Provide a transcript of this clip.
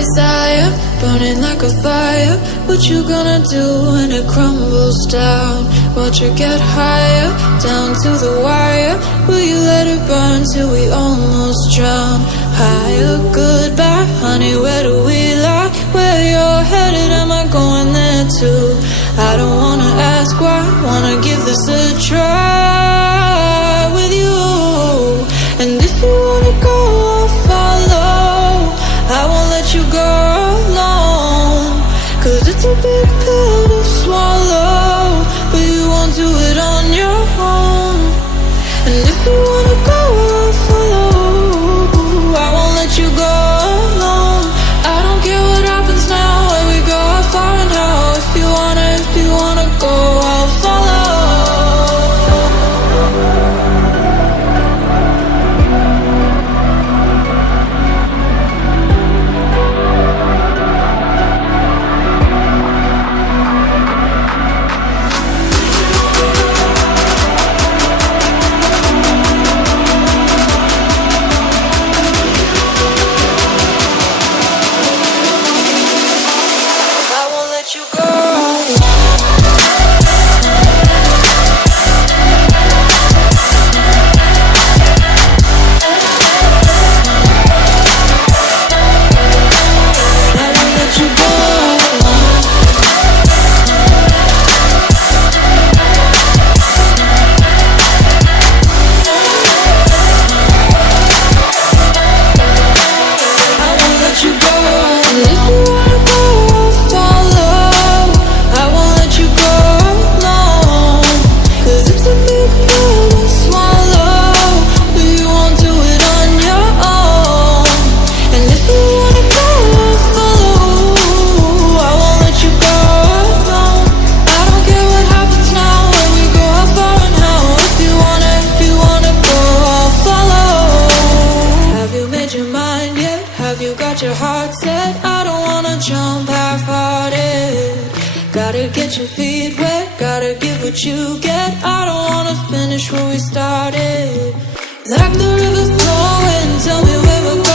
desire, burning like a fire. What you gonna do when it crumbles down? Watch it get higher, down to the wire. Will you let it burn till we almost drown? Higher, goodbye, honey, where do we lie? Where you're headed, am I going there too? I don't wanna ask why, wanna give this a try with you. And if you wanna go, I'll follow. I won't let you go alone, 'cause it's a big pill to swallow, but you won't do it on your own. And if you wanna go, I'll follow. I won't let you go alone. I don't care what happens now, where we go, how far and how. If you wanna go, I'll follow. You go. Have you got your heart set? I don't wanna jump half-hearted. Gotta get your feet wet, gotta give what you get. I don't wanna finish where we started. Like the river flowing, tell me where we're going.